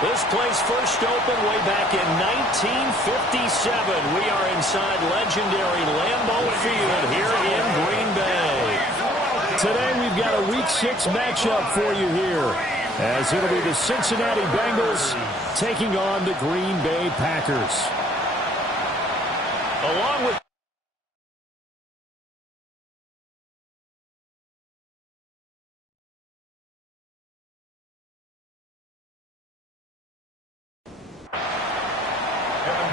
This place first opened way back in 1957. We are inside legendary Lambeau Field here in Green Bay. Today we've got a Week 6 matchup for you here, as it'll be the Cincinnati Bengals taking on the Green Bay Packers. Along with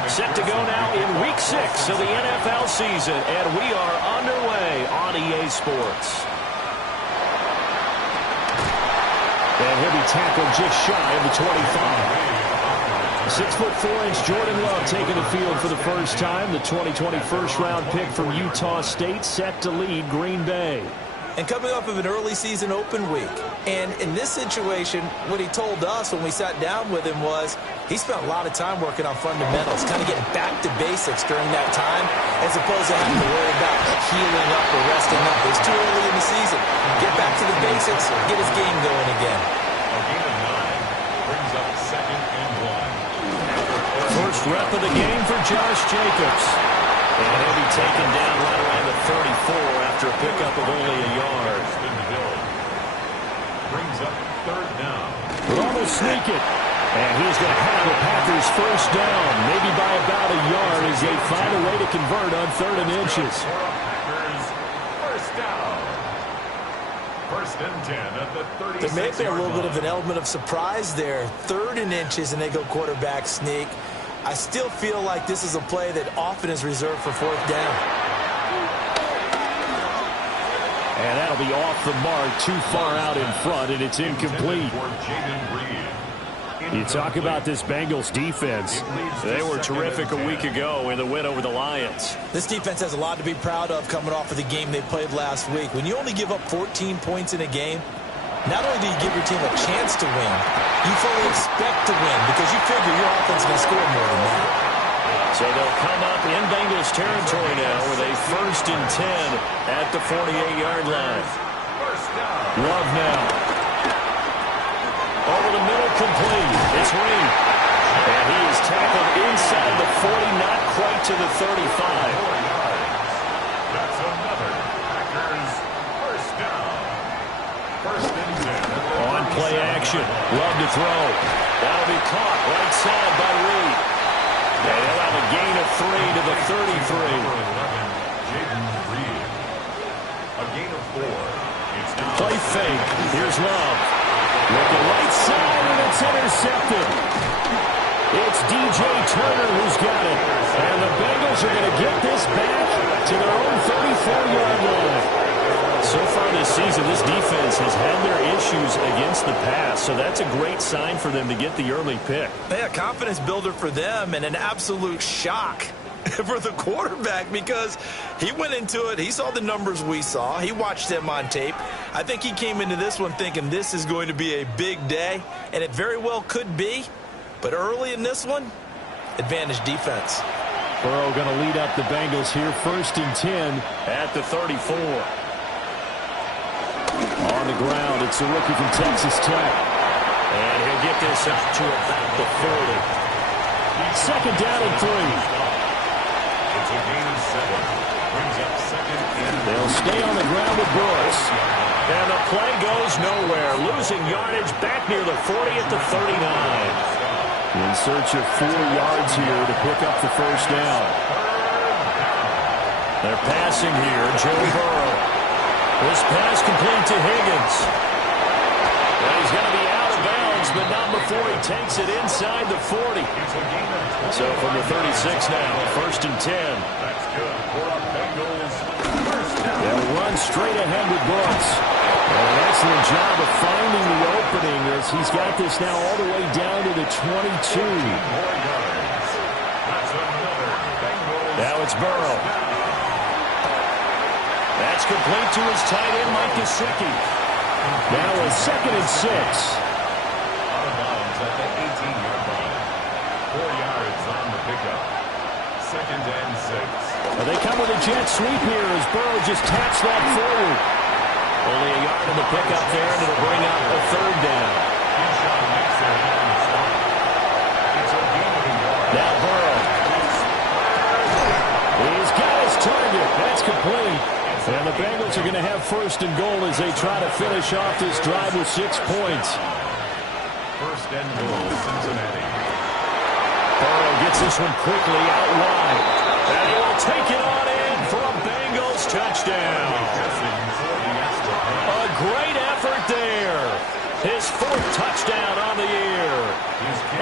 set to go now in Week 6 of the NFL season, and we are underway on EA Sports. And he'll be tackled just shy of the 25. 6'4" Jordan Love taking the field for the first time. The 2020 first-round pick from Utah State set to lead Green Bay. And coming off of an early season open week. And in this situation, what he told us when we sat down with him was he spent a lot of time working on fundamentals, kind of getting back to basics during that time, as opposed to having to worry about healing up or resting up. It's too early in the season. Get back to the basics, get his game going again. A gain of 9 brings up 2nd and 1. First rep of the game for Josh Jacobs. And he'll be taken down right around the 34 after a pickup of only a yard. Brings up 3rd down. But almost sneak it. And he's going to have the Packers first down, maybe by about a yard as they find a way to convert on 3rd and inches. Packers first down. 1st and 10 at the 36. There may be a little bit of an element of surprise there. 3rd and inches, and they go quarterback sneak. I still feel like this is a play that often is reserved for 4th down. And that'll be off the mark, too far out in front, and it's incomplete. You talk about this Bengals defense. They were terrific a week ago in the win over the Lions. This defense has a lot to be proud of coming off of the game they played last week. When you only give up 14 points in a game, not only do you give your team a chance to win, you fully expect to win because you figure your offense is going to score more than that. So they'll come up in Bengals territory now with a 1st and 10 at the 48-yard line. Love now. Over the middle, complete. It's Reed. And he is tackled inside the 40, not quite to the 35. That's another Packers first down. 1st and 10. On play action. Love to throw. That'll be caught right side by Reed. And he'll have a gain of 3 to the 33. Jaden Reed. A gain of 4. It's now Play fake. Here's Love. Looking right side, and it's intercepted. It's DJ Turner who's got it. And the Bengals are going to get this back to their own 34-yard line. So far this season, this defense has had their issues against the pass, so that's a great sign for them to get the early pick. Yeah, confidence builder for them and an absolute shock for the quarterback because he went into it. He saw the numbers we saw. He watched them on tape. I think he came into this one thinking this is going to be a big day, and it very well could be. But early in this one, advantage defense. Burrow going to lead up the Bengals here, 1st and 10 at the 34. On the ground, it's the rookie from Texas Tech. And he'll get this up to about the 40. 2nd down and 3. It's a gain of 7. Brings up 2nd and 1. They'll stay on the ground with Brooks. And the play goes nowhere. Losing yardage back near the 40 at the 39. In search of 4 yards here to pick up the first down. They're passing here. Joe Burrow. This pass complete to Higgins. Well, he's going to be out of bounds, but not before he takes it inside the 40. So from the 36 now, 1st and 10. That's good for a Bengals first down. They'll run straight ahead with Brooks. And an excellent job of finding the opening as he's got this now all the way down to the 22. That's another Bengals. Now it's Burrow. That's complete to his tight end, Mike Gesicki. Now a 2nd and 6. Out of bounds at the 18-yard line. 4 yards on the pickup. 2nd and 6. Well, they come with a jet sweep here as Burrow just taps that forward. Only a yard in the pickup there, and it'll bring up a 3rd down. target. That's complete. And the Bengals are going to have first and goal as they try to finish off this drive with 6 points. First and goal, Cincinnati. Burrow gets this one quickly out wide. And he will take it on in for a Bengals touchdown. A great effort there. His 4th touchdown on the year.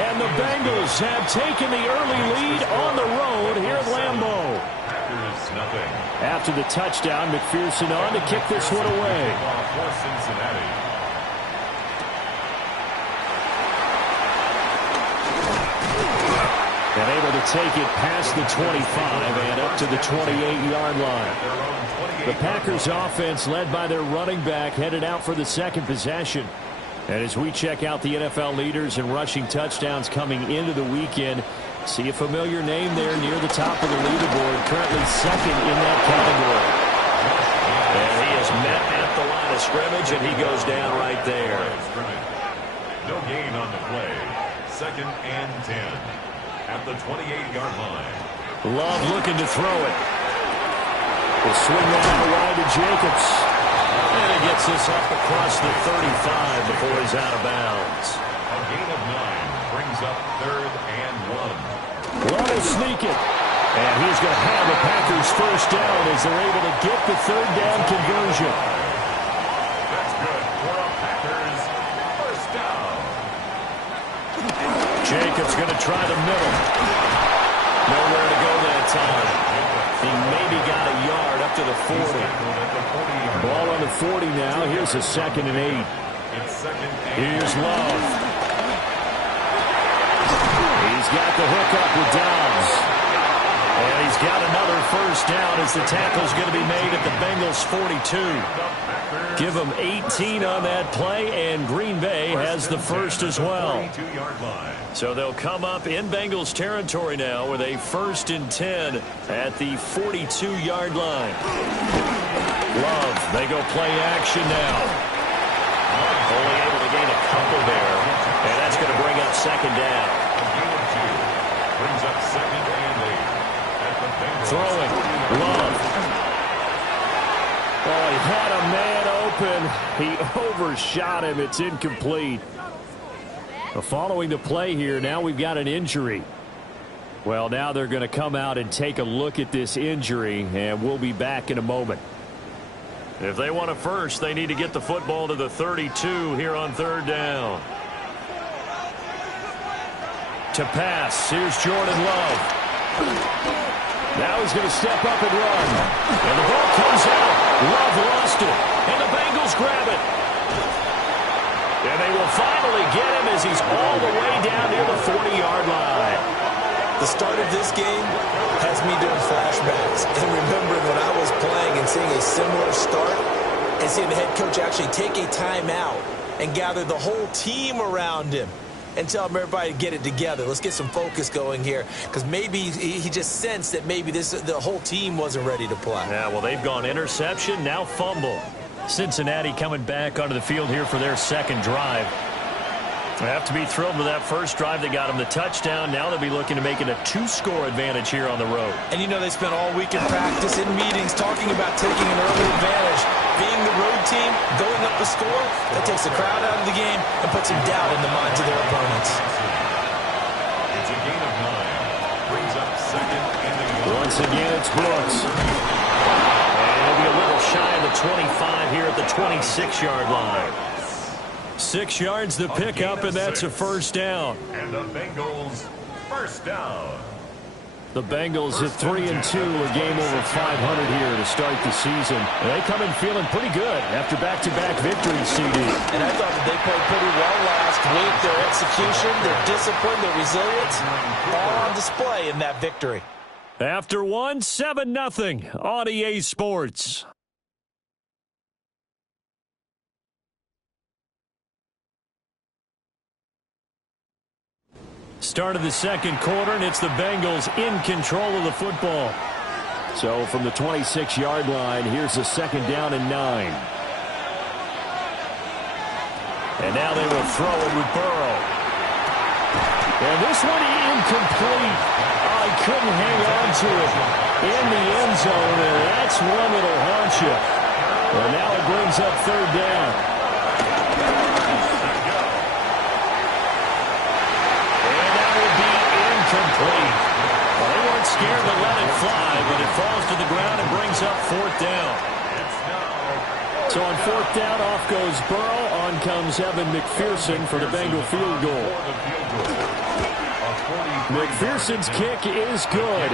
And the Bengals have taken the early lead on the road here at Lambeau. After the touchdown, McPherson on to kick this one away. For Cincinnati. And able to take it past the 25 and up to the 28-yard line. The Packers offense led by their running back headed out for the second possession. And as we check out the NFL leaders in rushing touchdowns coming into the weekend, see a familiar name there near the top of the leaderboard, currently second in that category. And he is met at the line of scrimmage, and he goes down right there. No gain on the play. Second and 10 at the 28-yard line. Love looking to throw it. Will swing that out wide to Jacobs. And he gets this up across the 35 before he's out of bounds. A gain of 9 brings up third and 1. Love will sneak it. And he's going to have the Packers first down as they're able to get the third down conversion. That's good for a Packers first down. Jacobs going to try the middle. Nowhere to go that time. He maybe got a yard up to the 40. Ball on the 40 now. Here's a 2nd and 8. Here's Love. He's got the hook up with Dobbs. And he's got another first down as the tackle's going to be made at the Bengals 42. Give them 18 on that play, and Green Bay has the first as well. So they'll come up in Bengals territory now with a 1st and 10 at the 42-yard line. Love, they go play action now. Only able to gain a couple there, and that's going to bring up 2nd down. Brings up 2nd and 8 at the Bengals. Throwing, Love. Oh, he had a man open. He overshot him. It's incomplete. Following the play here, now we've got an injury. Well, now they're going to come out and take a look at this injury, and we'll be back in a moment. If they want a first, they need to get the football to the 32 here on 3rd down. To pass, here's Jordan Love. Now he's going to step up and run. And the ball comes out. Love lost it. And the Bengals grab it. And they will finally get him as he's all the way down near the 40-yard line. The start of this game has me doing flashbacks and remembering when I was playing and seeing a similar start and seeing the head coach actually take a timeout and gather the whole team around him and tell everybody to get it together. Let's get some focus going here, because maybe he just sensed that maybe the whole team wasn't ready to play. Yeah, well, they've gone interception, now fumble. Cincinnati coming back onto the field here for their 2nd drive. They have to be thrilled with that first drive. They got them the touchdown. Now they'll be looking to make it a 2-score advantage here on the road. And you know they spent all week in practice, in meetings, talking about taking an early advantage. Being the road team, going up the score, that takes the crowd out of the game and puts some doubt in the minds of their opponents. It's a gain of 9. Brings up 2nd and 8. Once again, it's Brooks. And it'll be a little shy of the 25 here at the 26-yard line. 6 yards the pickup, and that's a first down. And the Bengals first down. The Bengals at 3-2, a game over 500 here to start the season. And they come in feeling pretty good after back-to-back victories, CD. And I thought that they played pretty well last week. Their execution, their discipline, their resilience, all on display in that victory. After one, 7-0 on EA Sports. Start of the second quarter, and it's the Bengals in control of the football. So from the 26-yard line, here's a 2nd down and 9. And now they will throw it with Burrow. And this one incomplete. Oh, he couldn't hang on to it in the end zone, and that's one that'll haunt you. Well, now it brings up third down. And that will be incomplete. Well, they weren't scared to let it fly, but it falls to the ground and brings up fourth down. So on fourth down, off goes Burrow. On comes Evan McPherson for the Bengal field goal. McPherson's kick is good.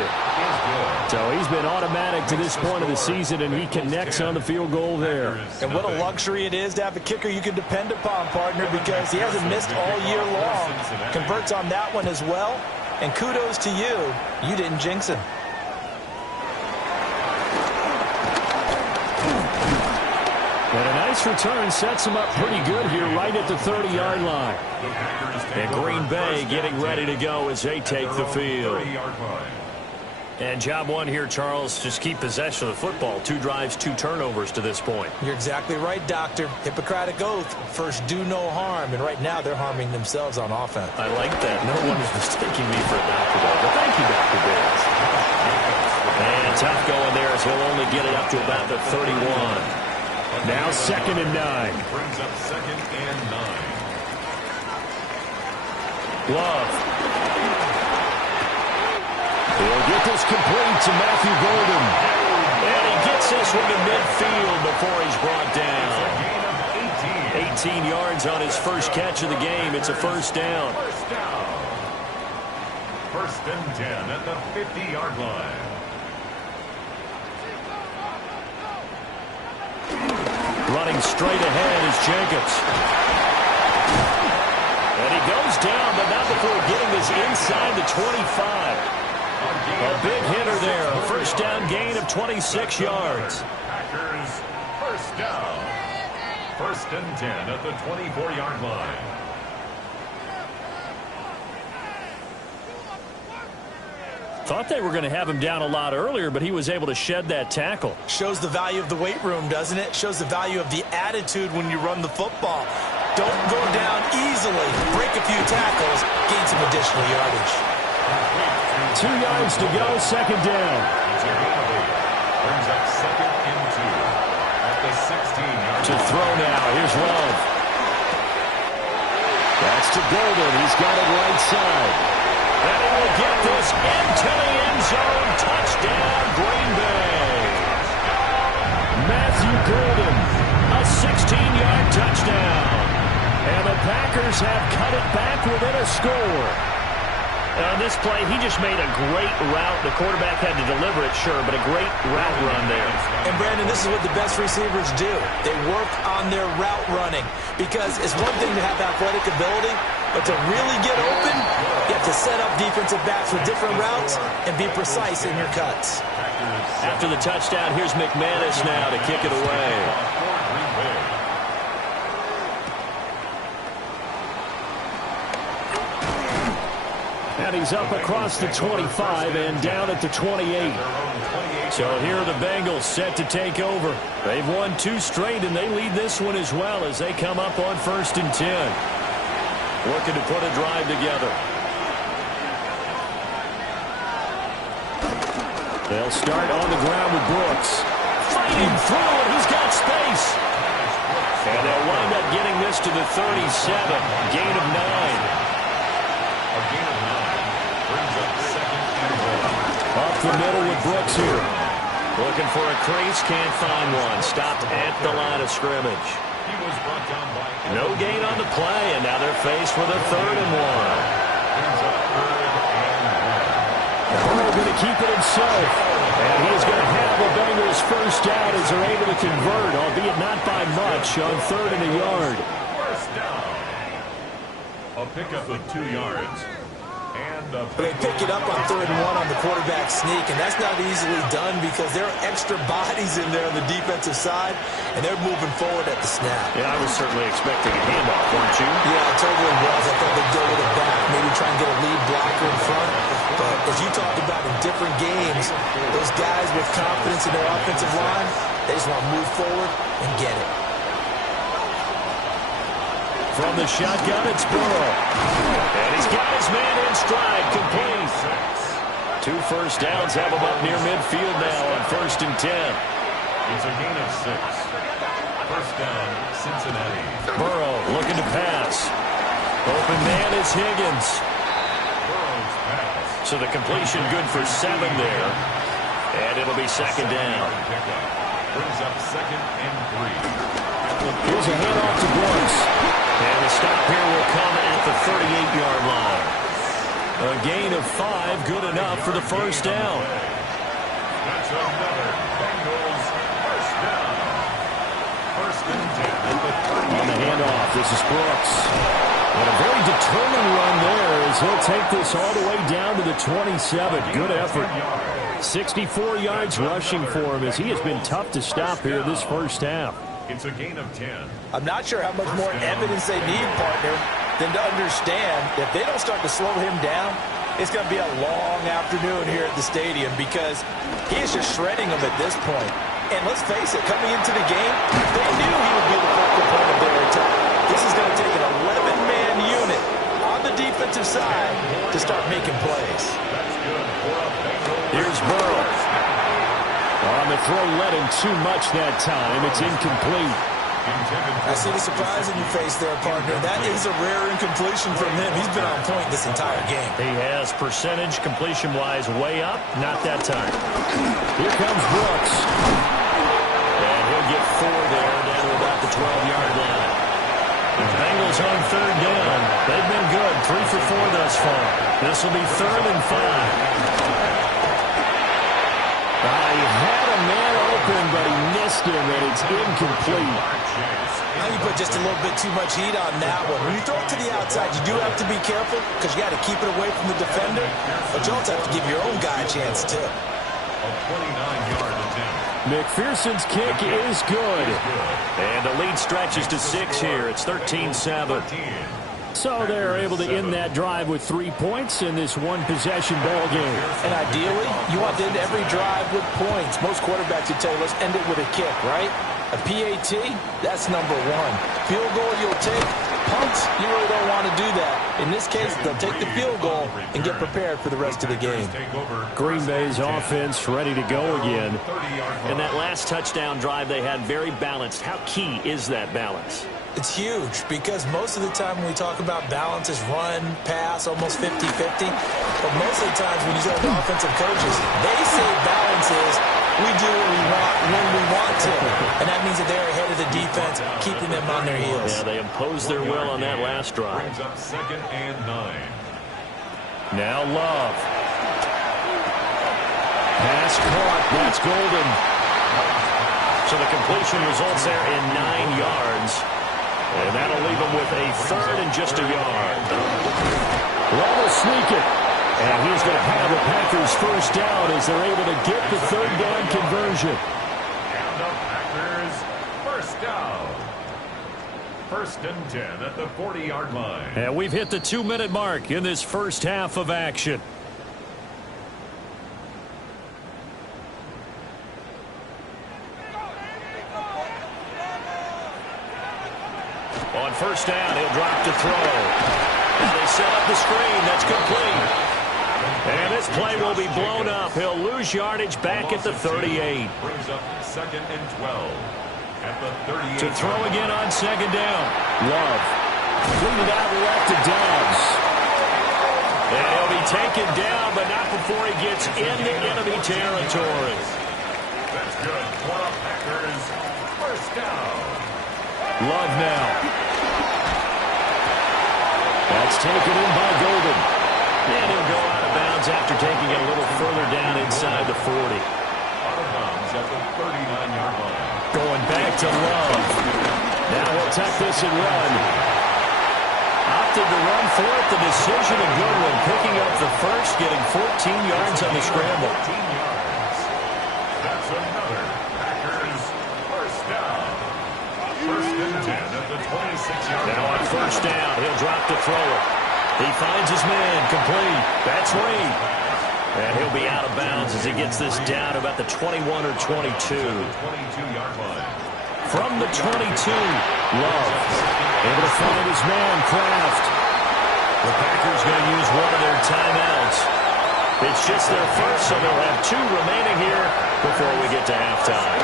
So he's been automatic to this point of the season, and he connects on the field goal there. And what a luxury it is to have a kicker you can depend upon, partner, because he hasn't missed all year long. Converts on that one as well. And kudos to you. You didn't jinx him. And a nice return sets him up pretty good here right at the 30-yard line. And Green Bay getting ready to go as they take the field. And job one here, Charles, just keep possession of the football. 2 drives, 2 turnovers to this point. You're exactly right, Doctor. Hippocratic oath. First, do no harm. And right now, they're harming themselves on offense. I like that. No one is mistaking me for a doctor, though. But thank you, Dr. Bates. And tough going there as he'll only get it up to about the 31. Now 2nd and 9. Brings up 2nd and 9. Love. He'll get this complete to Matthew Golden. And he gets this one to midfield before he's brought down. 18 yards on his first catch of the game. It's a first down. First and 10 at the 50-yard line. Running straight ahead is Jacobs. And he goes down, but not before getting this inside the 25. A big hitter there. A first down gain of 26 yards. Packers first down. First and 10 at the 24-yard line. Thought they were going to have him down a lot earlier, but he was able to shed that tackle. Shows the value of the weight room, doesn't it? Shows the value of the attitude when you run the football. Don't go down easily. Break a few tackles. Gain some additional yardage. 2 yards to go, second down. Brings up 2nd and 2 at the 16-yard To throw now, here's Love. That's to Golden, he's got it right side. And he will get this into the end zone. Touchdown, Green Bay. Matthew Golden, a 16-yard touchdown. And the Packers have cut it back within a score. On this play, he just made a great route. The quarterback had to deliver it, sure, but a great route run there. And, Brandon, this is what the best receivers do. They work on their route running because it's one thing to have athletic ability, but to really get open, you have to set up defensive backs with different routes and be precise in your cuts. After the touchdown, here's McManus now to kick it away. And he's up across the 25 and down at the 28. So here are the Bengals set to take over. They've won 2 straight, and they lead this one as well as they come up on 1st and 10. Looking to put a drive together. They'll start on the ground with Brooks. Fighting through, and he's got space. And they'll wind up getting this to the 37. Gain of 9. A gain of 9. Brings up 2nd and 1. Up the middle with Brooks here. Looking for a crease, can't find one. Stopped at the line of scrimmage. He was brought down by no gain on the play, and now they're faced with a 3rd and 1. Brings up 3rd and 1. Burrow going to keep it himself. And he's going to have the Bengals first down as they're able to convert, albeit not by much, on 3rd and a yard. First down. A pickup of 2 yards. And They pick it up on 3rd and 1 on the quarterback sneak, and that's not easily done because there are extra bodies in there on the defensive side, and they're moving forward at the snap. Yeah, I was certainly expecting a handoff, weren't you? Yeah, I totally was. I thought they'd go with it back, maybe try and get a lead blocker in front. But as you talked about in different games, those guys with confidence in their offensive line, they just want to move forward and get it. From the shotgun, it's Burrow. And he's got his man in stride, complete. 2 first downs have them up near midfield now on 1st and 10. It's a gain of 6. First down, Cincinnati. Burrow looking to pass. Open man is Higgins. Burrow's pass. So the completion good for 7 there. And it'll be 2nd down. Brings up 2nd and 3. Here's a handoff to Brooks. And the stop here will come at the 38-yard line. A gain of 5, good enough for the first down. That's another Bengals first down. 1st and 10 at the 30. On the handoff, this is Brooks. And a very determined run there as he'll take this all the way down to the 27. Good effort. 64 yards rushing for him as he has been tough to stop here this first half. It's a gain of 10. I'm not sure how much more evidence they need, partner, than to understand if they don't start to slow him down, it's going to be a long afternoon here at the stadium because he is just shredding them at this point. And let's face it, coming into the game, they knew he would be the focal point of their attack. This is going to take an 11-man unit on the defensive side to start making plays. Here's Burrow. On the throw, led him too much that time. It's incomplete. I see the surprise in your face there, partner. That is a rare incompletion from him. He's been on point this entire game. He has percentage completion-wise way up. Not that time. Here comes Brooks. And he'll get 4 there down to about the 12-yard line. The Bengals on 3rd down. They've been good. 3 for 4 thus far. This will be 3rd and 5. He had a man open, but he missed him, and it's incomplete. Now you put just a little bit too much heat on that one. When you throw it to the outside, you do have to be careful because you got to keep it away from the defender, but you also have to give your own guy a chance, too. A 29-yard attempt. McPherson's kick is good. And the lead stretches to 6 here. It's 13-7. So they're able to end that drive with 3 points in this one-possession ball game. And ideally, you want to end every drive with points. Most quarterbacks would tell you, let's end it with a kick, right? A PAT, that's number 1. Field goal you'll take. Punts, you really don't want to do that. In this case, they'll take the field goal and get prepared for the rest of the game. Green Bay's offense ready to go again. And that last touchdown drive they had very balanced. How key is that balance? It's huge because most of the time when we talk about balance is run, pass, almost 50-50. But most of the times when you talk to offensive coaches, they say balance is we do what we want when we want to. And that means that they're ahead of the defense, keeping them on their heels. Yeah, they imposed their will on that last drive. Brings up 2nd and 9. Now Love. Pass caught. That's golden. So the completion results there in 9 yards. And that'll leave them with a 3rd and just a yard. Love will sneak it. And he's going to have the Packers first down as they're able to get the 3rd down conversion. And the Packers first down. 1st and 10 at the 40-yard line. And we've hit the 2-minute mark in this first half of action. On 1st down, he'll drop to throw. And they set up the screen. That's complete. And this play will be blown up. He'll lose yardage back at the 38. Brings up 2nd and 12 at the 38. To throw again on 2nd down. Love. Cleaned it out left to Dobbs. And he'll be taken down, but not before he gets into enemy territory. That's good for the Packers. First down. Love now. That's taken in by Golden. And he'll go out of bounds after taking it a little further down inside the 40. Out of bounds at the 39-yard line. Going back to Love. Now he'll tuck this and run. Opted to run for it. The decision a good one. Picking up the first, getting 14 yards on the scramble. 14 yards. That's another Packers first down. 1st and 10 at the 26-yard line. Now on 1st down, he'll drop to throw it. He finds his man, complete. That's Reed. And he'll be out of bounds as he gets this down about the 21 or 22. 22-yard line. From the 22, Love. Able to find his man, Kraft. The Packers going to use one of their timeouts. It's just their first, so they'll have 2 remaining here before we get to halftime.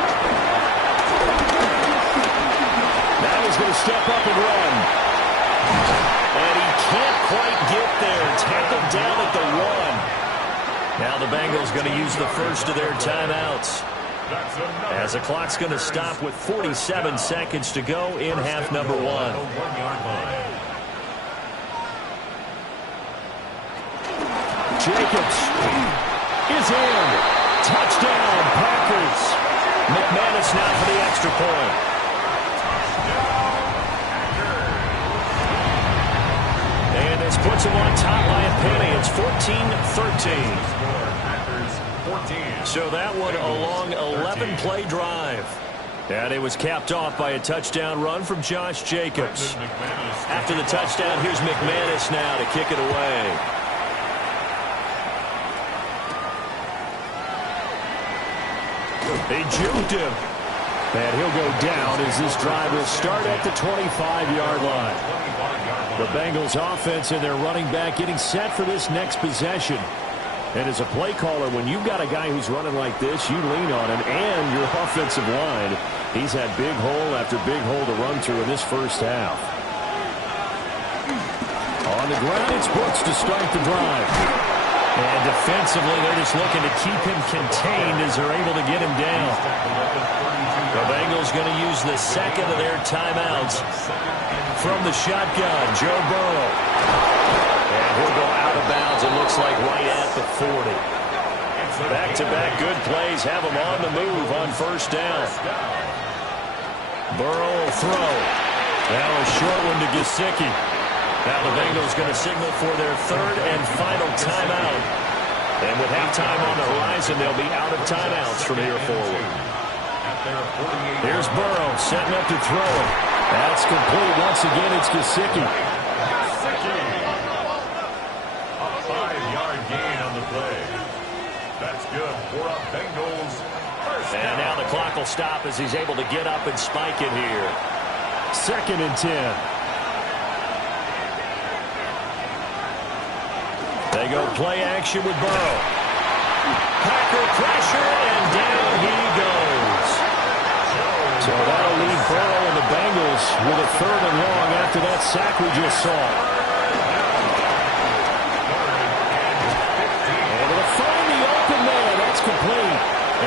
Now he's going to step up and run. And he can't quite get there. Tackled down at the 1. Now the Bengals going to use the first of their timeouts. As the clock's going to stop with 47 seconds to go in half number 1. Jacobs is in. Touchdown, Packers. McManus now for the extra point. And this puts him on top by a penny. It's 14-13. So that one a long 11-play drive. And it was capped off by a touchdown run from Josh Jacobs. After the touchdown, here's McManus now to kick it away. They juked him. And he'll go down as this drive will start at the 25-yard line. The Bengals offense and their running back getting set for this next possession. And as a play caller, when you've got a guy who's running like this, you lean on him and your offensive line. He's had big hole after big hole to run through in this first half. On the ground, it's Brooks to start the drive. And defensively, they're just looking to keep him contained as they're able to get him down. The Bengals going to use the second of their timeouts. From the shotgun, Joe Burrow. And he'll go out of bounds, it looks like right at the 40. Back-to-back good plays have him on the move on first down. Burrow will throw. Now a short one to Gesicki. Now the Bengals going to signal for their third and final timeout. And with halftime on the horizon, they'll be out of timeouts from here forward. Here's Burrow setting up to throw it. That's complete. Once again, it's Gesicki. A 5-yard gain on the play. That's good for a Bengals first down. And now the clock will stop as he's able to get up and spike it here. 2nd and 10. They go play action with Burrow. Packer pressure, and down he goes. So that'll leave Burrow and the Bengals with a 3rd and long after that sack we just saw. Able to find the open man. That's complete.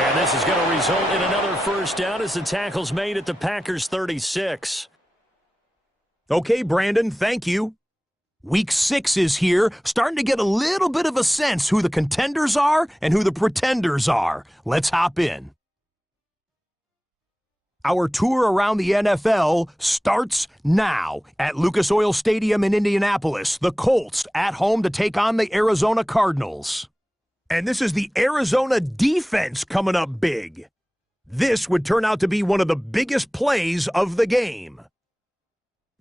And this is going to result in another first down as the tackle's made at the Packers' 36. Okay, Brandon, thank you. Week 6 is here, starting to get a little bit of a sense who the contenders are and who the pretenders are. Let's hop in. Our tour around the NFL starts now at Lucas Oil Stadium in Indianapolis. The Colts at home to take on the Arizona Cardinals. And this is the Arizona defense coming up big. This would turn out to be one of the biggest plays of the game.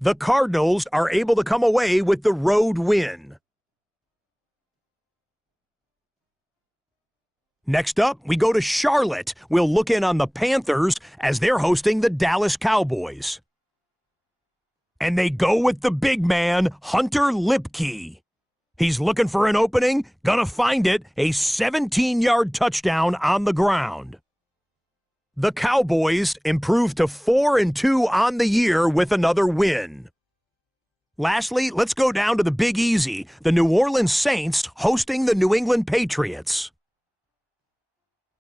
The Cardinals are able to come away with the road win. Next up, we go to Charlotte. We'll look in on the Panthers as they're hosting the Dallas Cowboys. And they go with the big man, Hunter Lipke. He's looking for an opening, gonna find it, a 17-yard touchdown on the ground. The Cowboys improved to 4-2 on the year with another win. Lastly, let's go down to the Big Easy, the New Orleans Saints hosting the New England Patriots.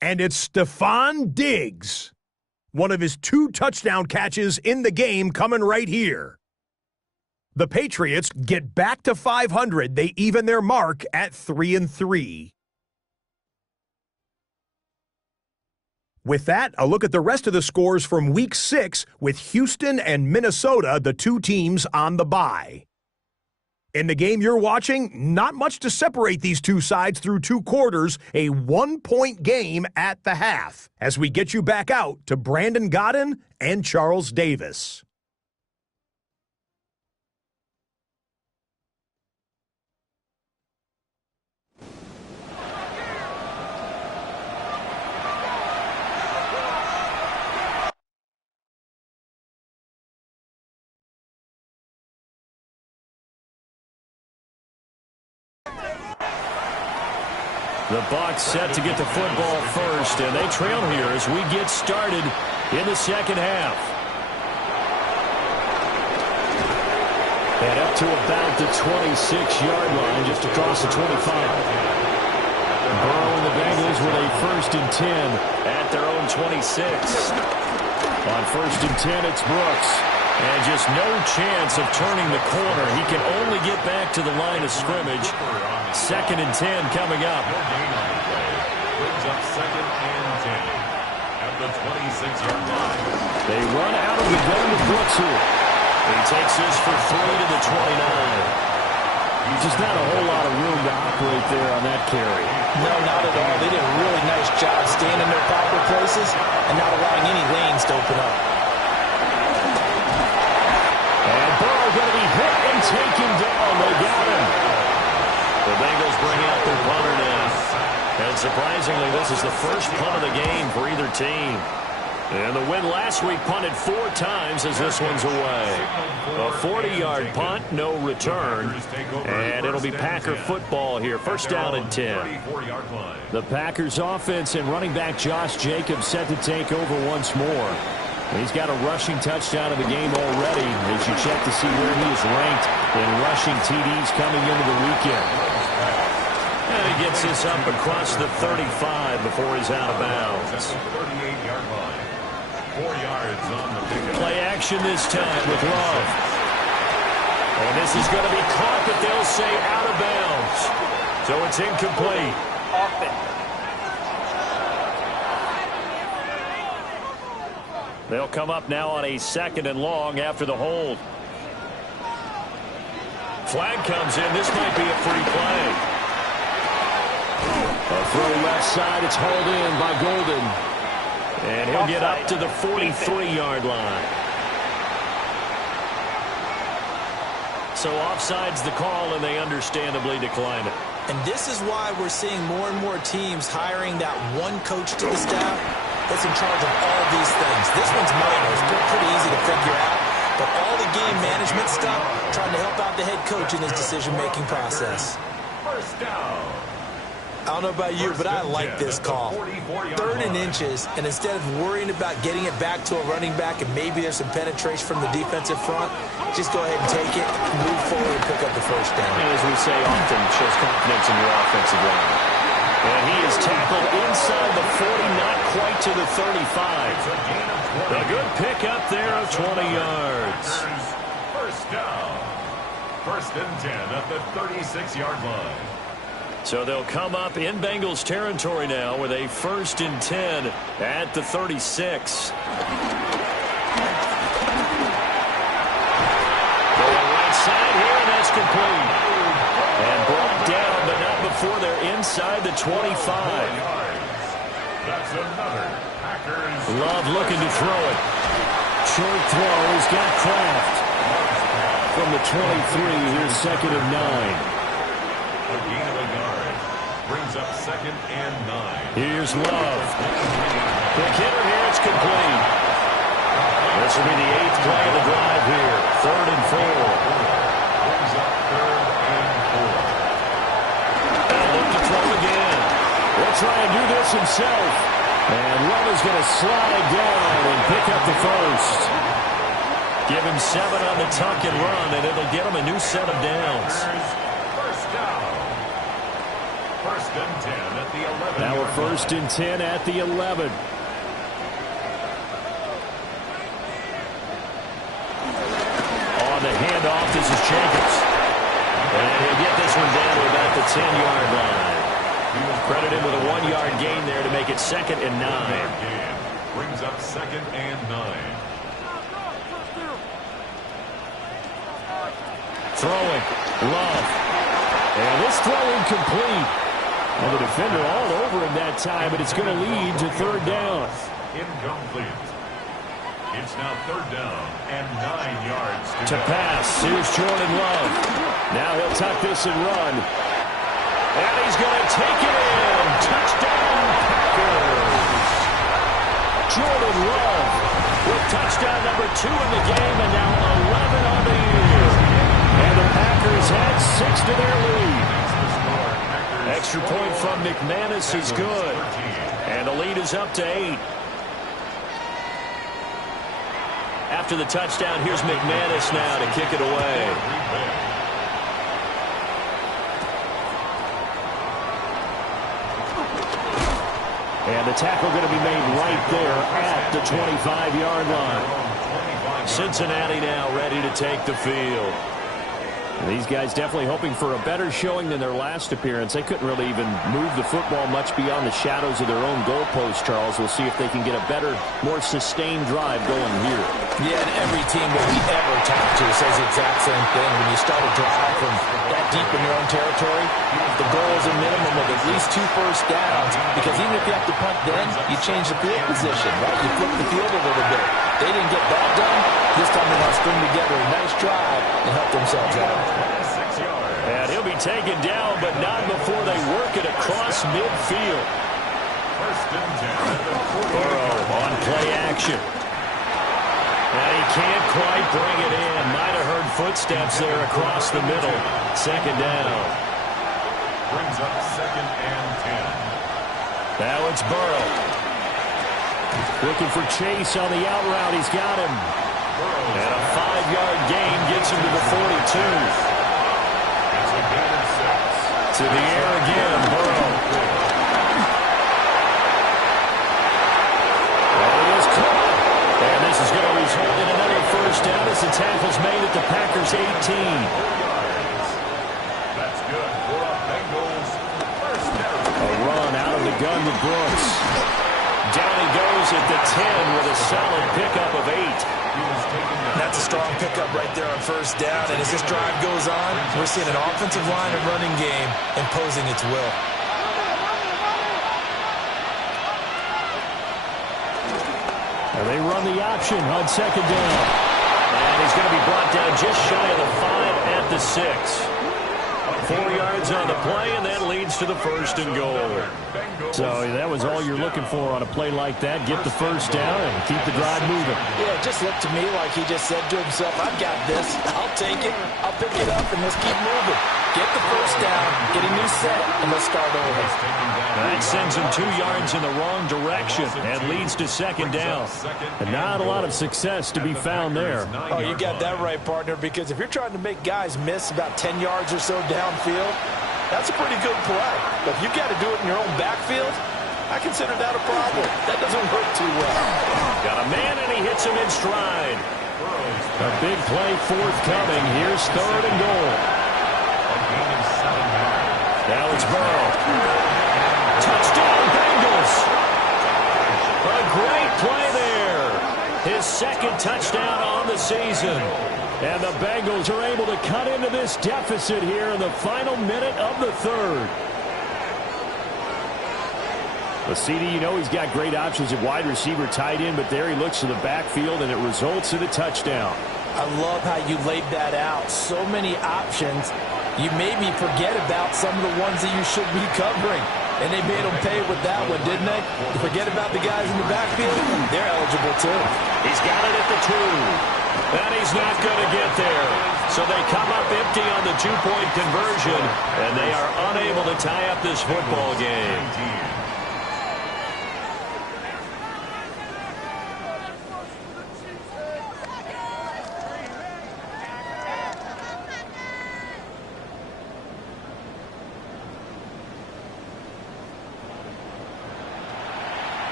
And it's Stephon Diggs. One of his 2 touchdown catches in the game coming right here. The Patriots get back to 500. They even their mark at 3-3. With that, a look at the rest of the scores from Week 6 with Houston and Minnesota, the 2 teams on the bye. In the game you're watching, not much to separate these 2 sides through 2 quarters, a 1-point game at the half, as we get you back out to Brandon Godden and Charles Davis. The Bucs set to get the football first, and they trail here as we get started in the second half. And up to about the 26-yard line, just across the 25. Burrow and the Bengals with a 1st and 10 at their own 26. On 1st and 10, it's Brooks. And just no chance of turning the corner. He can only get back to the line of scrimmage. 2nd and 10 coming up. Brings up 2nd and 10 at the 26-yard line. They run out of the gun with Brooks here. He takes this for 3 to the 29. Just not a whole lot of room to operate there on that carry. No, not at all. They did a really nice job staying in their proper places and not allowing any lanes to open up. And Burrow going to be hit and taken down. They got him. The Bengals bring out their punter now. And surprisingly, this is the first punt of the game for either team. And the win last week punted 4 times as this one's away. A 40-yard punt, no return. And it'll be Packer football here. 1st down and 10. The Packers offense and running back Josh Jacobs set to take over once more. He's got a rushing touchdown of the game already as you check to see where he is ranked in rushing TDs coming into the weekend. And he gets this up across the 35 before he's out of bounds. 38-yard line. 4 yards on the pickup. Play action this time with Love. And this is going to be caught, but they'll say out of bounds. So it's incomplete. They'll come up now on a 2nd and long after the hold. Flag comes in. This might be a free play. A throw left side. It's hauled in by Golden. And he'll get up to the 43-yard line. So offside's the call, and they understandably decline it. And this is why we're seeing more and more teams hiring that one coach to the staff that's in charge of all these things. This one's minor. It's pretty easy to figure out. But all the game management stuff, trying to help out the head coach in his decision-making process. 1st down. I don't know about you, but I like this call. 3rd and inches, and instead of worrying about getting it back to a running back and maybe there's some penetration from the defensive front, just go ahead and take it, move forward, and pick up the 1st down. And as we say often, shows confidence in your offensive line. And he is tackled inside the 40, not quite to the 35. A good pickup there of 20 yards. 1st down. 1st and 10 at the 36-yard line. So they'll come up in Bengals territory now with a 1st and 10 at the 36. Going right side here, and that's complete. And brought down, but not before they're inside the 25. That's another Packers. Love looking to throw it. Short throw. He's got Kraft. From the 23, here's 2nd and 9. A gain of a yard. Brings up 2nd and 9. Here's Love. Quick hitter here. It's complete. This will be the 8th play of the drive here. 3rd and 4. Brings up 3rd and 4. And look to throw again. He'll try and do this himself. And Love is going to slide down and pick up the 1st. Give him 7 on the tuck and run, and it'll get him a new set of downs. 1st down. 1st and 10 at the 11. Now a 1st and 10 at the 11. On the handoff, this is Jacobs. And he'll get this one down to about the 10-yard line. Credited with a 1-yard gain there to make it 2nd and 9. Brings up 2nd and 9. Throwing. Love. And this throw incomplete. And the defender all over him that time, but it's going to lead to 3rd down. Incomplete. It's now 3rd down and 9 yards To pass. Here's Jordan Love. Now he'll tuck this and run. And he's going to take it in. Touchdown, Packers. Jordan Love with touchdown number 2 in the game, and now 11 on the year. And the Packers had 6 to their lead. extra point from McManus is good. And the lead is up to 8. After the touchdown, here's McManus now to kick it away. And the tackle going to be made right there at the 25-yard line. Cincinnati now ready to take the field. These guys definitely hoping for a better showing than their last appearance. They couldn't really even move the football much beyond the shadows of their own goalpost, Charles. We'll see if they can get a better, more sustained drive going here. Yeah, and every team that we ever talk to says the exact same thing. When you start a drive from that deep in your own territory, the goal is a minimum of at least 2 first downs, because even if you have to punt then, you change the field position, right? You flip the field a little bit. They didn't get that done. This time they're going to string together a nice drive and help themselves out. And he'll be taken down, but not before they work it across midfield. Burrow on play action. And he can't quite bring it in. Might have heard footsteps there across the middle. Second down. Brings up 2nd and 10. Now it's Burrow. Looking for Chase on the out route. He's got him. And a 5-yard gain gets him to the 42. It's a gain of 6. To the air again, Burrow. And he is caught. And this is going to result in another first down as the tackle's made at the Packers' 18. 4 yards. That's good for a Bengals first down. A run out of the gun with Brooks. Down he goes at the 10 with a solid pickup of 8. That's a strong pickup right there on first down. And as this drive goes on, we're seeing an offensive line and running game imposing its will. And they run the option on second down. And he's going to be brought down just shy of the 5 at the 6. 4 yards on the play, and that leads to the first and goal. So that was all you're looking for on a play like that. Get the first down and keep the drive moving. Yeah, it just looked to me like he just said to himself, I've got this. I'll take it. I'll pick it up, and let's keep moving. Get the first down, get a new set, and let's start over. That sends him 2 yards in the wrong direction and leads to second down. And not a lot of success to be found there. Oh, you got that right, partner, because if you're trying to make guys miss about 10 yards or so downfield, that's a pretty good play. But if you've got to do it in your own backfield, I consider that a problem. That doesn't work too well. Got a man, and he hits him in stride. A big play forthcoming. Here's third and goal. Now it's Burrow. Touchdown, Bengals. A great play there. His second touchdown on the season. And the Bengals are able to cut into this deficit here in the final minute of the third. Well, CD, you know he's got great options at wide receiver, tight end, but there he looks to the backfield, and it results in a touchdown. I love how you laid that out. So many options. You made me forget about some of the ones that you should be covering. And they made them pay with that one, didn't they? Forget about the guys in the backfield. They're eligible, too. He's got it at the 2. And he's not going to get there. So they come up empty on the 2-point conversion, and they are unable to tie up this football game.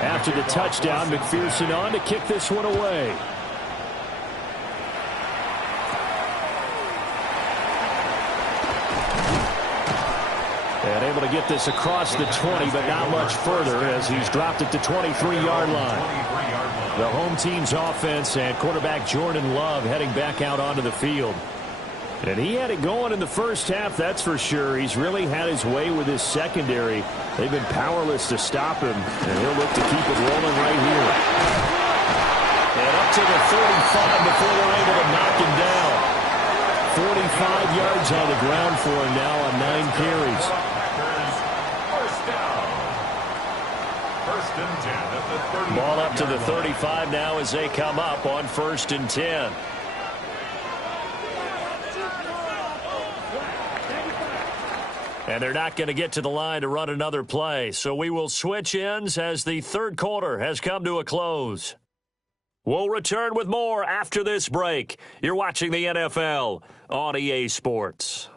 After the touchdown, McPherson on to kick this one away. And able to get this across the 20, but not much further as he's dropped it to 23-yard line. The home team's offense and quarterback Jordan Love heading back out onto the field. And he had it going in the first half, that's for sure. He's really had his way with his secondary. They've been powerless to stop him, and he'll look to keep it rolling right here. And up to the 35 before they're able to knock him down. 45 yards on the ground for him now on 9 carries. First down. First and 10 at the 30. Ball up to the 35 now as they come up on 1st and 10. And they're not going to get to the line to run another play. So we will switch ends as the third quarter has come to a close. We'll return with more after this break. You're watching the NFL on EA Sports.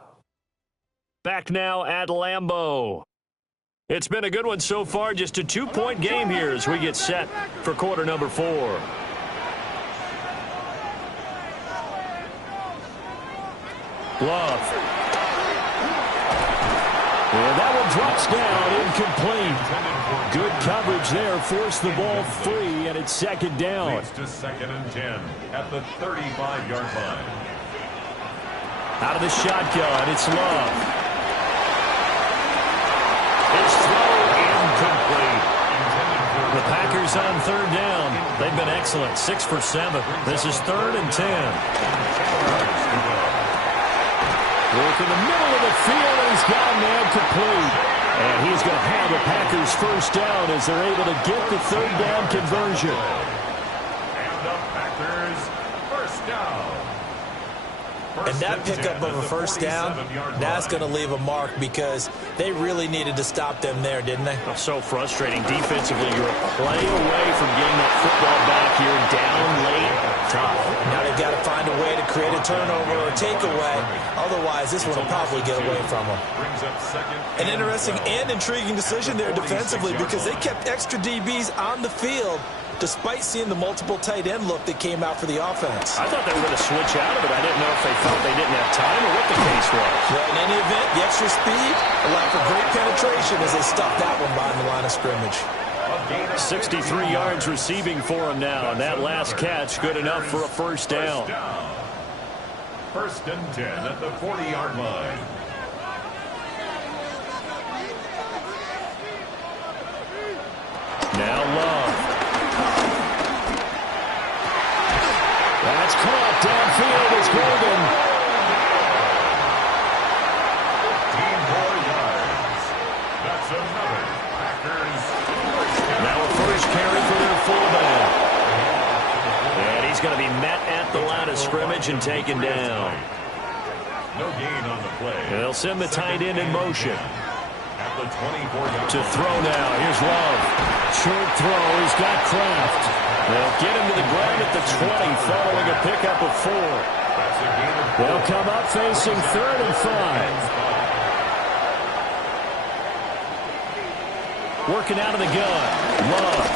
Back now at Lambeau. It's been a good one so far. Just a 2-point game here as we get set for quarter number 4. Love. And that one drops down, incomplete. Good coverage there, forced the ball free, and it's second down. Leads to 2nd and 10 at the 35-yard line. Out of the shotgun, it's Love. His throw incomplete. The Packers on third down. They've been excellent, 6 for 7. This is 3rd and 10. Work in the middle of the field, and he's got an man complete. And he's going to have the Packers first down as they're able to get the third down conversion. And the Packers first down. And that pickup of a first down, that's going to leave a mark because they really needed to stop them there, didn't they? So frustrating. Defensively, you're a play away from getting that football back here down late. Tough. Now they've got to find a way to create a turnover or takeaway. Otherwise, this one will probably get away from them. An interesting and intriguing decision there defensively because they kept extra DBs on the field despite seeing the multiple tight end look that came out for the offense. I thought they were going to switch out of it. I didn't know if they felt they didn't have time or what the case was. Well, in any event, the extra speed allowed for great penetration as they stuffed that one behind the line of scrimmage. 63 yards receiving for him now, and that last catch good enough for a first down. 1st and 10 at the 40-yard line. Now Love. That's caught downfield as Golden. That's another Packers. Now a first carry for their fullback. And he's going to be met at the line of scrimmage and taken down. No gain on the play. And they'll send the tight end in motion. At the 24-yard To throw now. Here's Love. Short throw. He's got Kraft. They'll get him to the ground at the 20 following a pickup of 4. They'll come up facing 3rd and 5. Working out of the gun. Love.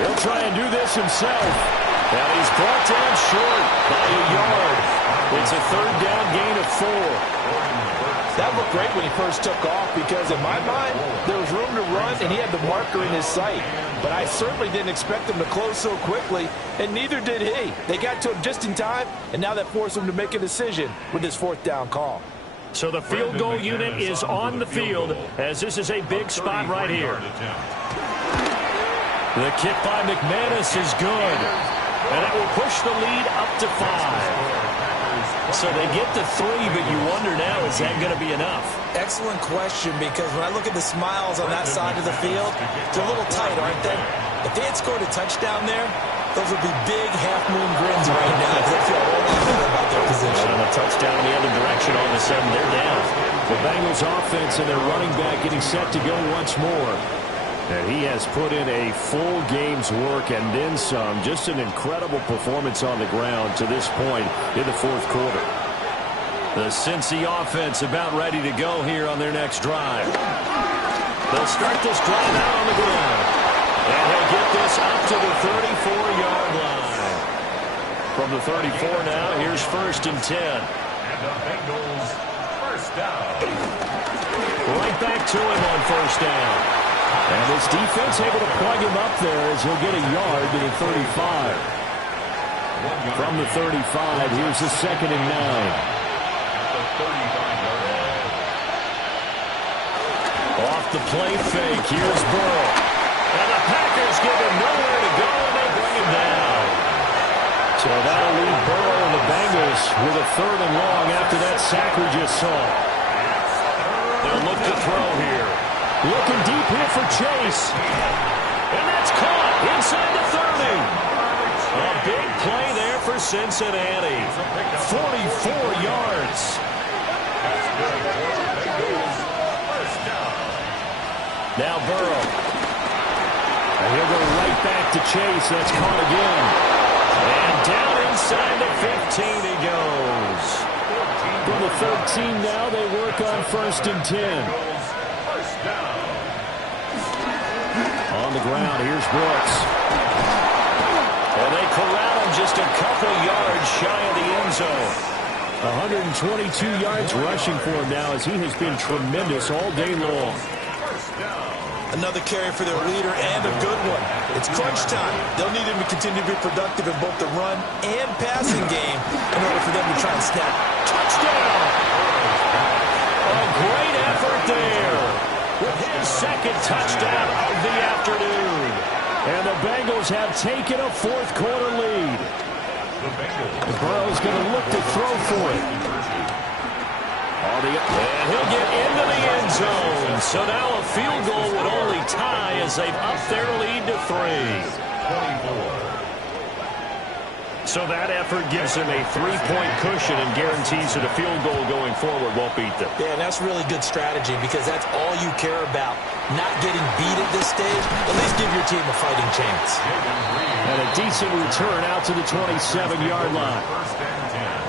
He'll try and do this himself. And he's brought down short by a yard. It's a 3rd down gain of 4. That looked great when he first took off because in my mind, there was room to run and he had the marker in his sight. But I certainly didn't expect him to close so quickly, and neither did he. They got to him just in time, and now that forced him to make a decision with his 4th down call. So the field goal unit is on the field as this is a big spot right here. The kick by McManus is good, and it will push the lead up to 5. So they get to 3, but you wonder now, is that going to be enough? Excellent question, because when I look at the smiles on that side of the field, they're a little tight, aren't they? If they had scored a touchdown there, those would be big half-moon grins right now because they feel a whole lot better about their position. And a touchdown in the other direction, all of a sudden they're down. The Bengals offense and their running back getting set to go once more. And he has put in a full game's work and then some. Just an incredible performance on the ground to this point in the 4th quarter. The Cincy offense about ready to go here on their next drive. They'll start this drive out on the ground. And he'll get this up to the 34-yard line. From the 34 now, here's 1st and 10. And the Bengals first down. Right back to him on 1st down. And this defense able to plug him up there as he'll get a yard to the 35. From the 35, here's the 2nd and 9. Off the play fake, here's Burrow. And the Packers give him nowhere to go, and they bring him down. So that'll leave Burrow and the Bengals with a 3rd and long after that sack we just saw. They'll look to throw here. Looking deep here for Chase. And that's caught inside the 30. A big play there for Cincinnati. 44 yards. Now Burrow. And he'll go right back to Chase. That's caught again. And down inside the 15 he goes. From the 13 now, they work on 1st and 10. On the ground, here's Brooks. And they corral him just a couple yards shy of the end zone. 122 yards rushing for him now as he has been tremendous all day long. Another carry for their leader and a good one. It's crunch time. They'll need him to continue to be productive in both the run and passing game in order for them to try and snap. Touchdown! A great effort there with his second touchdown of the afternoon. And the Bengals have taken a fourth-quarter lead. Burrow's going to look to throw for it. And he'll get into the end zone. So now a field goal would only tie as they've upped their lead to 3. So that effort gives them a 3-point cushion and guarantees that a field goal going forward won't beat them. Yeah, and that's really good strategy because that's all you care about. Not getting beat at this stage. At least give your team a fighting chance. And a decent return out to the 27-yard line.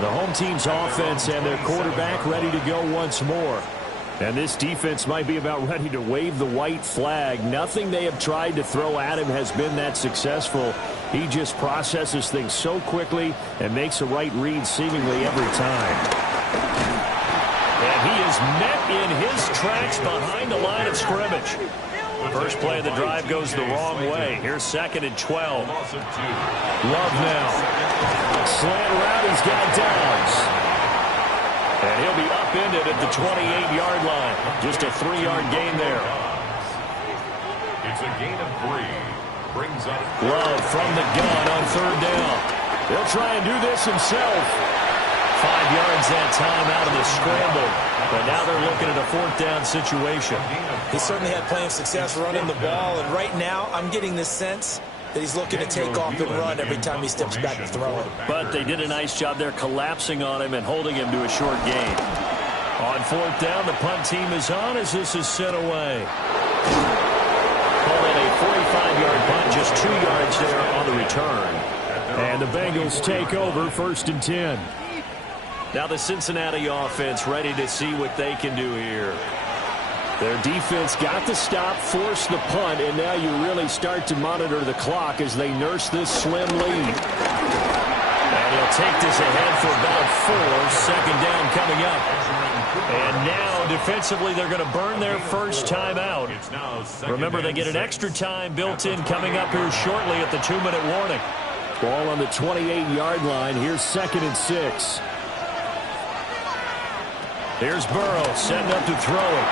The home team's offense and their quarterback ready to go once more. And this defense might be about ready to wave the white flag. Nothing they have tried to throw at him has been that successful. He just processes things so quickly and makes a right read seemingly every time. And he is met in his tracks behind the line of scrimmage. First play of the drive goes the wrong way. Here's 2nd and 12. Love now. Slant route, he's got downs. And he'll be upended at the 28-yard line. Just a 3-yard gain there. It's a gain of 3. Brings up Love from the gun on 3rd down. He'll try and do this himself. 5 yards that time out of the scramble. But now they're looking at a 4th down situation. He certainly had plenty of success running the ball. And right now, I'm getting this sense that he's looking to take off and run every time he steps back to throw it. But they did a nice job there collapsing on him and holding him to a short gain. On 4th down, the punt team is on as this is sent away. Call it a 45-yard punt, just 2 yards there on the return. And the Bengals take over 1st and 10. Now the Cincinnati offense ready to see what they can do here. Their defense got the stop, forced the punt, and now you really start to monitor the clock as they nurse this slim lead. And he'll take this ahead for about 4. 2nd down coming up. And now defensively they're going to burn their first timeout. Remember, they get an extra time built in coming up here shortly at the 2-minute warning. Ball on the 28-yard line. Here's 2nd and 6. Here's Burrow setting up to throw it.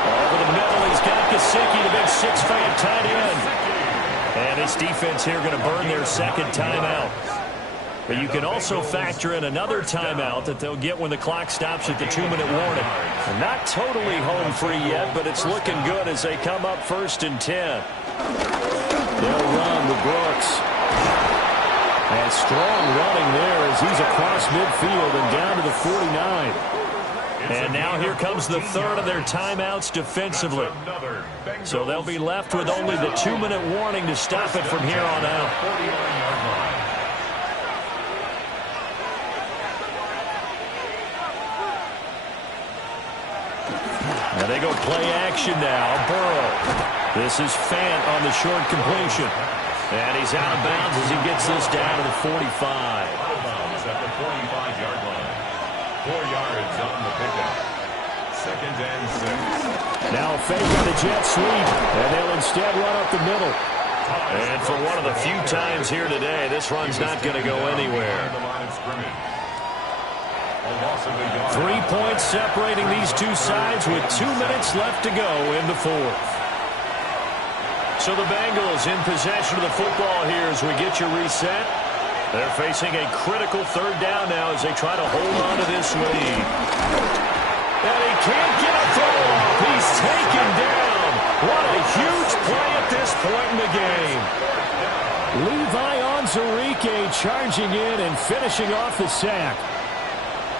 Over the middle, he's got Gesicki, the big 6'5" tight end. And this defense here going to burn their 2nd timeout. But you can also factor in another timeout that they'll get when the clock stops at the 2-minute warning. They're not totally home free yet, but it's looking good as they come up 1st and 10. They'll run with Brooks. And strong running there as he's across midfield and down to the 49. And now here comes the 3rd of their timeouts defensively. So they'll be left with only the 2-minute warning to stop it from here on out. And they go play action now. Burrow. This is Fant on the short completion. And he's out of bounds as he gets this down to the 45. Out of bounds at the 45-yard line. 4 yards on the pickup. 2nd and 6. Now fake on the jet sweep, and they'll instead run up the middle. And for one of the few times here today, this run's not going to go anywhere. 3 points separating these two sides with 2 minutes left to go in the 4th. So the Bengals in possession of the football here as we get you reset. They're facing a critical 3rd down now as they try to hold on to this lead. And he can't get a throw off. He's taken down. What a huge play at this point in the game. Levi Onwuzurike charging in and finishing off the sack.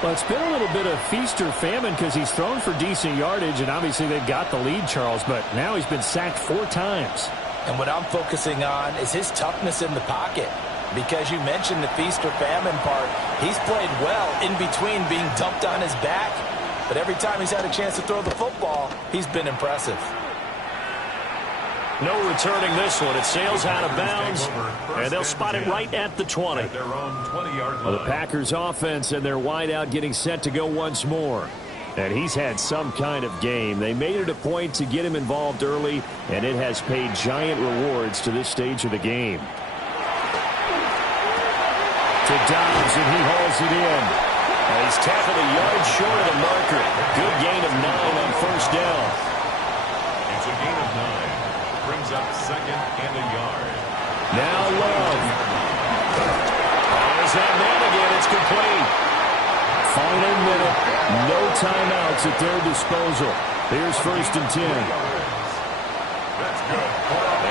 Well, it's been a little bit of feast or famine because he's thrown for decent yardage, and obviously they've got the lead, Charles, but now he's been sacked 4 times. And what I'm focusing on is his toughness in the pocket. Because you mentioned the feast or famine part, he's played well in between being dumped on his back. But every time he's had a chance to throw the football, he's been impressive. No returning this one. It sails out of bounds, and they'll spot it right at the 20. At their own 20-yard line. The Packers offense and their wideout getting set to go once more. And he's had some kind of game. They made it a point to get him involved early, and it has paid giant rewards to this stage of the game. To Dobbs, and he hauls it in. And he's tackled a yard short of the marker. Good gain of 9 on first down. It's a gain of 9. Brings up 2nd and a yard. Now Love. There's that man again. It's complete. Final minute. No timeouts at their disposal. Here's 1st and 10. That's good.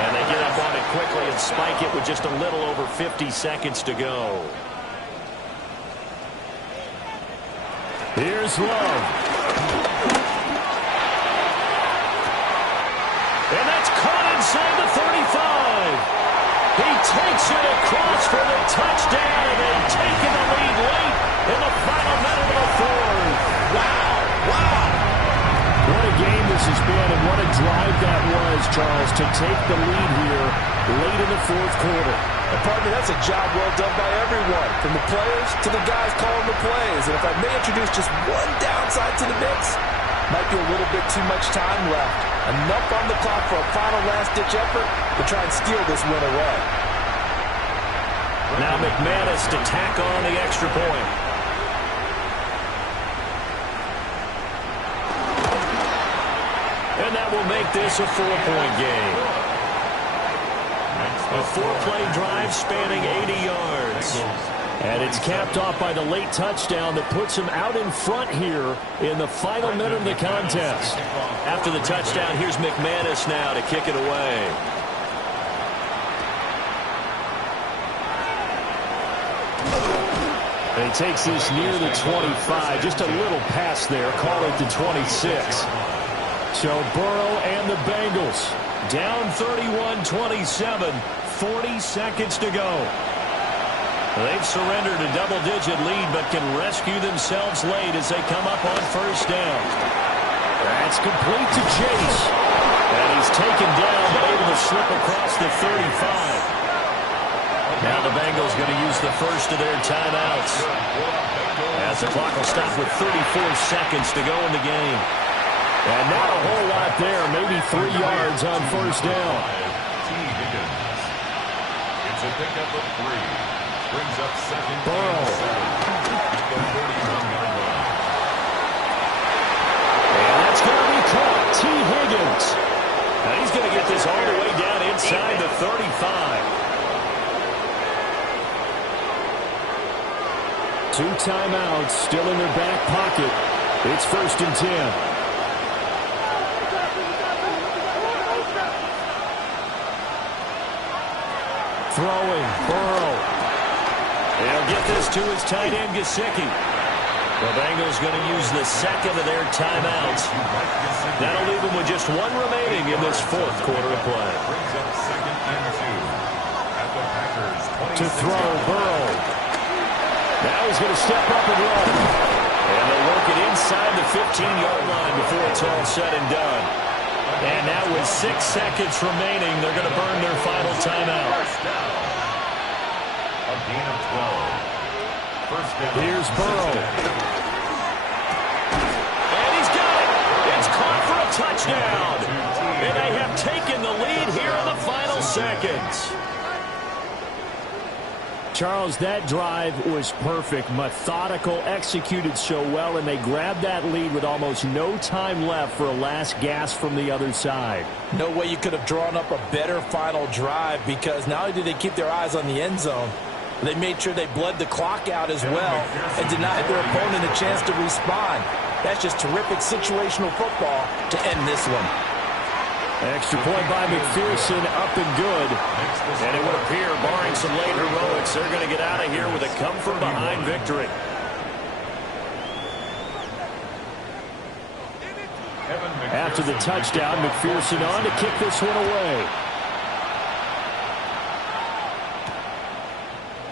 And they get up on it quickly and spike it with just a little over 50 seconds to go. Here's Love. And that's caught inside the 35. He takes it across for the touchdown, and they've taken the lead late in the final minute of the 4th. Wow, wow. What a game this has been, and what a drive that was, Charles, to take the lead here late in the 4th quarter. And partner, that's a job well done by everyone, from the players to the guys calling the plays. And if I may introduce just one downside to the mix, might be a little bit too much time left. Enough on the clock for a final last-ditch effort to try and steal this win away. Now McManus to tack on the extra point. And that will make this a 4-point game. A 4-play drive spanning 80 yards. And it's capped off by the late touchdown that puts him out in front here in the final minute of the contest. After the touchdown, here's McManus now to kick it away. And he takes this near the 25. Just a little pass there. Call it the 26. So Burrow and the Bengals down 31-27. 40 seconds to go. They've surrendered a double-digit lead, but can rescue themselves late as they come up on first down. That's complete to Chase. And he's taken down, but able to slip across the 35. Now the Bengals going to use the first of their timeouts, as the clock will stop with 34 seconds to go in the game. And not a whole lot there, maybe 3 yards on first down. It's a pickup of 3. Brings up 2nd Burrow. and 7 at the 31-yard line. And that's going to be caught. T. Higgins. Now he's going to get this all the way down inside the 35. 2 timeouts still in their back pocket. It's 1st and 10. Throwing, Burrow. He'll get this to his tight end, Gesicki. The Bengals going to use the second of their timeouts. That'll leave them with just 1 remaining in this 4th quarter of play. Brings up 2nd and 2 at the Packers' 26. To throw, Burrow. Now he's going to step up and run. And they'll work it inside the 15-yard line before it's all said and done. And now with 6 seconds remaining, they're going to burn their final timeout. A gain of 12. First down. Here's Burrow. And he's got it. It's caught for a touchdown. And they have taken the lead here in the final seconds. Charles, that drive was perfect, methodical, executed so well, and they grabbed that lead with almost no time left for a last gasp from the other side. No way you could have drawn up a better final drive, because not only did they keep their eyes on the end zone, they made sure they bled the clock out as well and denied their opponent a chance to respond. That's just terrific situational football to end this one. Extra point by McPherson, up and good. And it would appear, barring some late heroics, they're going to get out of here with a come-from-behind victory. after the touchdown. McPherson on to kick this one away.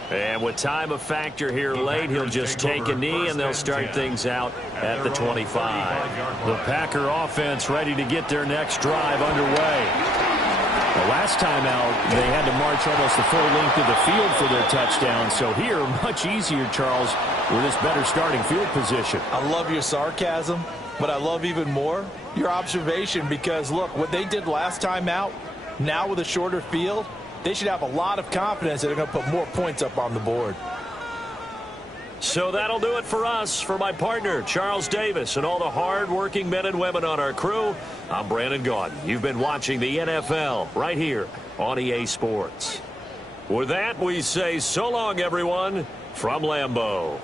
And with time a factor here late, he'll just take a knee, and they'll start things out at the 25. The Packer offense ready to get their next drive underway. The last time out, they had to march almost the full length of the field for their touchdown. So here, much easier, Charles, with this better starting field position. I love your sarcasm, but I love even more your observation because, look, what they did last time out, now with a shorter field, they should have a lot of confidence that they're going to put more points up on the board. So that'll do it for us. For my partner, Charles Davis, and all the hard-working men and women on our crew, I'm Brandon Gaudin. You've been watching the NFL right here on EA Sports. With that, we say so long, everyone, from Lambeau.